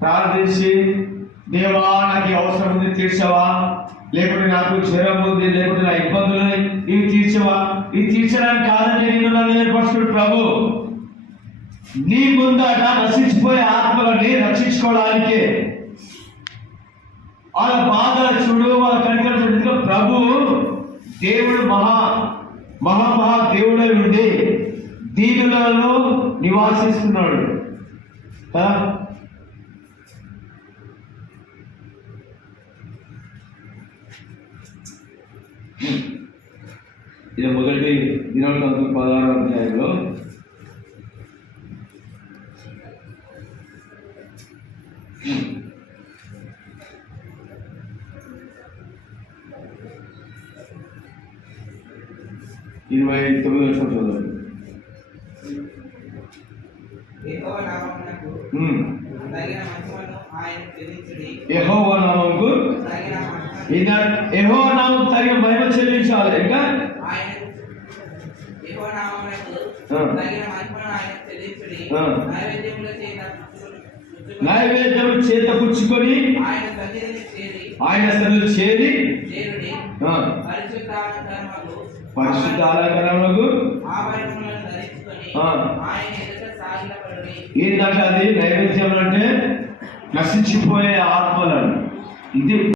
ప్రార్థించి దేవా నాకు అవసరం ఉంది తీర్చవా, లేకుంటే నాకు జ్వరం ఉంది, లేకుంటే నా ఇబ్బందులు ఇవి తీర్చవా, ఇవి తీర్చడానికి కాదని నేను నన్ను ఏర్పరచుకుడు ప్రభు. నీ ముందట నశించిపోయే ఆత్మలని రక్షించుకోవడానికే. వాళ్ళ బాధలు చూడు, వాళ్ళ కనికరం చూడు. ప్రభు దేవుడు మహా దేవుడై ఉండి దీనులలో నివాసిస్తున్నాడు. ఇది మొదటి దినవృత్తాంతం 16వ అధ్యాయంలో ఇరవై 29వ చదవండి. యెహోవా నామముకు తగిన మహిమ చెల్లించాలి. ఇంకా నైవేద్యం చేత పుచ్చుకొని ఆయన సన్నిధిని చేరి పరిశుద్ధ అలంకరణకు ఏంటంటే అది నైవేద్యం అంటే నశించిపోయే ఆత్మలను. ఇది